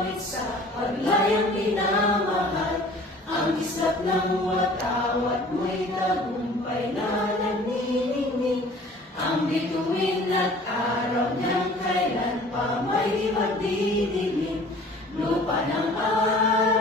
awit sa paglayang pinamahal. Ang islap ng watawat mo'y tagumpay na nagniningning. Ang bituin at araw niyang kailan pa may magdidilim. Lupa ng araw